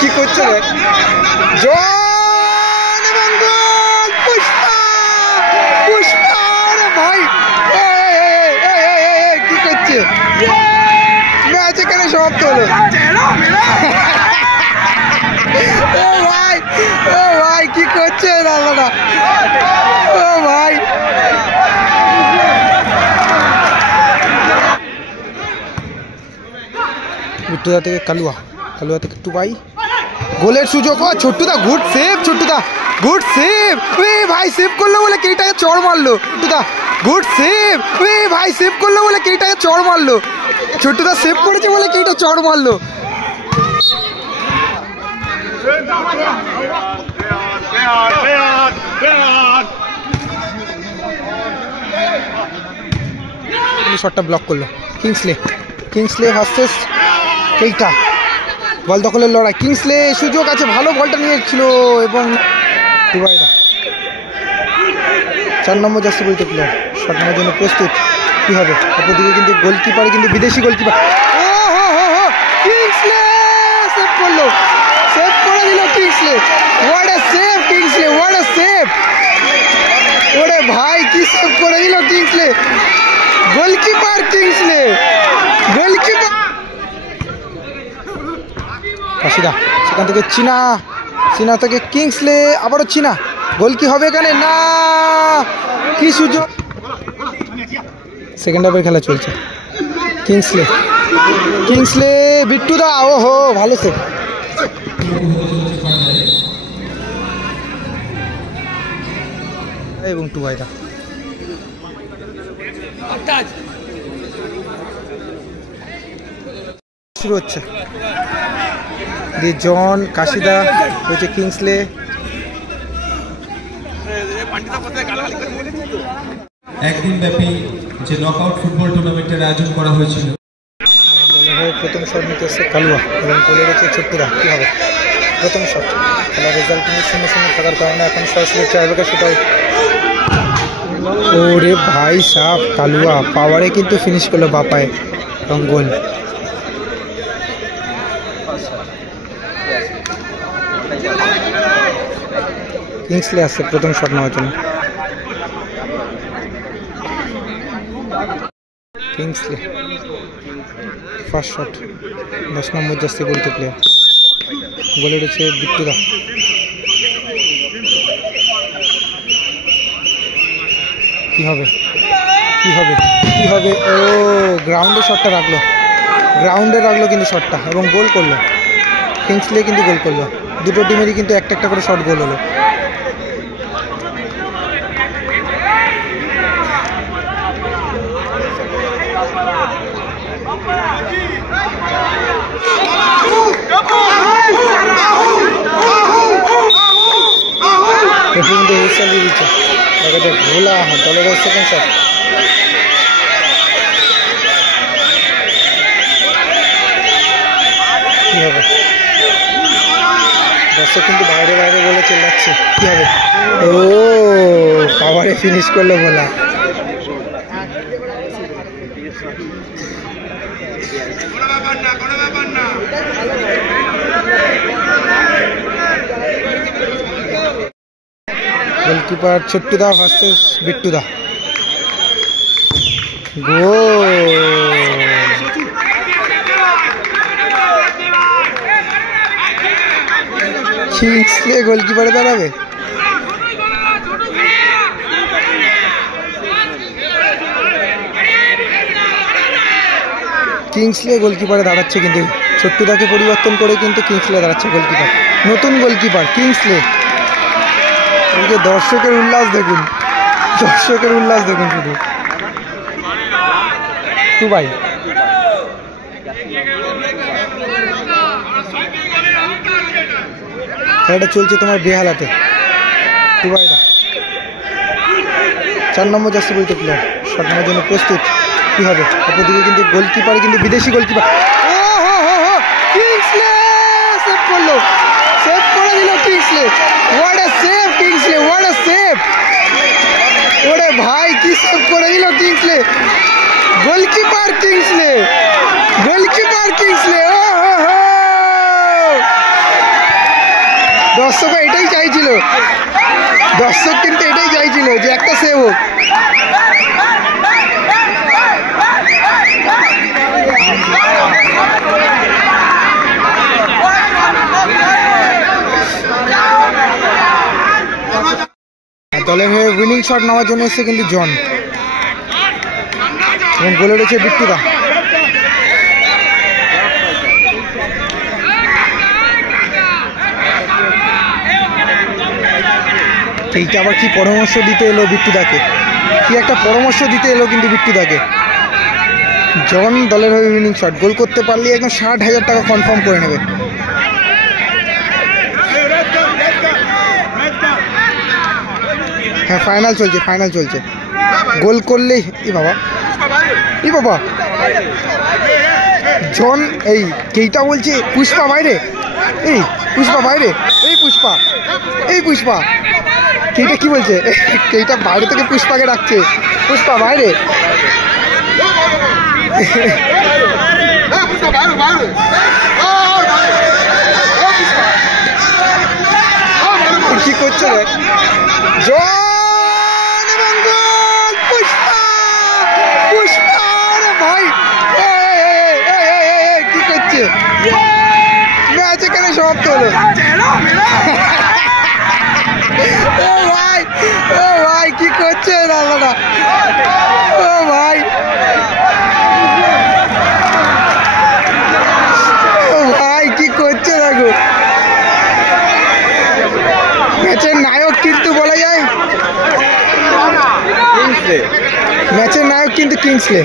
কি করছে জন এবং গোল পুষ্পা পুষ্পা ভাই কি করছে ম্যাচ এখানে সমাপ্ত হলো ভাই ও ভাই কি করছে দাদাটা ও ভাই বিট্টুদা থেকে কালুয়া কালুয়া থেকে টুবাই গোলের সুযোগ ছোট্টুদা গুড সেভ ছোট্টুদা গুড সেভ ভাই সেভ করলো বলে কেটাকে চড় মারলো ছোট্টুদা গুড সেভ ভাই সেভ করলো বলে কেটাকে চড় মারলো ছোট্টুদা সেভ করেছে বলে কেটা চড় মারলো শটটা ব্লক করলো কিংসলে ভার্সেস কেইটা বল দখলের লড়াই কিংসলে সুযোগ আছে ভালো বলটা নিয়েছিল এবং টুবাইদা 4 নম্বর জার্সি বলতে প্লেয়ার শট নেওয়ার জন্য প্রস্তুত কি হবে অপরদিকে কিন্তু গোলকিপার কিন্তু বিদেশি গোলকিপার কিংসলে সেভ করলো সেভ করে দিল Kingsley what a save Kingsley what a save ওরে ভাই কি সেভ করে দিল Kingsley goalkeeper Kingsley goalkeeper kashida সেখান থেকে চীনা থেকে কিংসলে আবারও চীনা গোল কি হবে এখানে না কি সুযোগ সেকেন্ড হাফের খেলা চলছে কিংসলে বিট্টুদা ওহো ভালো সেভ এবং টুবাইদা শুরু হচ্ছে জন কাশিদা হচ্ছে কিংসলে একদিন ব্যাপী যে নকআউট ফুটবল টুর্নামেন্টের আয়োজন করা হয়েছিল প্রথম শট নিতে এসেছে কালুয়া এবং গোলে রয়েছে ছোট্টুদা কি হবে প্রথম শট খেলার রেজাল্ট কিন্তু 0-0 থাকার কারণে এখন সরাসরি ট্রাইব্রেকার শুট আউট ওরে ভাই সাফ কালুয়া পাওয়ারে কিন্তু ফিনিশ করলো বাপায় এবং গোল কিংসলে আসছে প্রথম শট নেওয়ার জন্য কিংসলে ফার্স্ট শট 10 নম্বর জার্সি বলতে প্লেয়ার গোলে রয়েছে বিট্টুদা কি হবে ও গ্রাউন্ডে শটটা রাখলো কিন্তু শটটা এবং গোল করলো কিংসলে কিন্তু গোল করলো দুটো টিমেরই কিন্তু একটা করে শট গোল হলো ভোলা দলের সেকেন্ড শট কি হবে দর্শক কিন্তু বাইরে বলে চিল্লাচ্ছে কি হবে ও পাওয়ারে ফিনিশ করলো ভোলা গোলকিপার ছোট্টুদা ভার্সেস বিট্টুদা গোল কিংসলে গোলকিপারে দাঁড়াবে কিংসলে গোলকিপারে দাঁড়াচ্ছে কিন্তু ছোট্টুদাকে পরিবর্তন করে কিন্তু কিংসলে দাঁড়াচ্ছে গোলকিপার নতুন গোলকিপার কিংসলে দর্শকের উল্লাস দেখুন শুধু টুবাই খেলাটা চলছে তোমার বেহালাতে টুবাইদা 4 নম্বর জার্সি বলতে প্লেয়ার শট নেওয়ার জন্য প্রস্তুত কি হবে অপরদিকে কিন্তু গোলকিপার কিন্তু বিদেশি গোলকিপার কিংসলে সেভ করলো সেভ করে দিল Kingsley what a save Kingsley what a save ওরে ভাই কি সেভ করে দিল কিংসলে গোল দর্শক কিন্তু এটাই চাইছিল যে একটা সেভ হোক। দলের হয়ে উইনিং শট নেওয়ার জন্য এসছে কিন্তু জন, এবং গোলে রয়েছে বিট্টুদা। এইটা আবার কি পরামর্শ দিতে এলো বিট্টুদাকে, কি একটা পরামর্শ দিতে এলো কিন্তু বিট্টুদাকে। জন দলের হয়ে উইনিং শট, গোল করতে পারলে একদম 60,000 টাকা কনফার্ম করে নেবে। হ্যাঁ ফাইনাল চলছে, ফাইনাল চলছে। গোল করলেই ই বাবা জন, এই কেইটা বলছে পুষ্পা বাইরে, এই পুষ্পা বাইরে, এই পুষ্পা কেইটা কি বলছে, কেইটা বাইরে থেকে পুষ্পাকে ডাকছে, পুষ্পা বাইরে। কি করছে জন এবং গোল, পুষ্পা রে ভাই, কি করছে, ম্যাচ এখানে সমাপ্ত হলো। ও ভাই কি করছে দাদা, ও ভাই, ও ভাই কি করছে দেখো। ম্যাচের নায়ক কিন্তু বলা যায়, ম্যাচের নায়ক কিন্তু কিংসলে।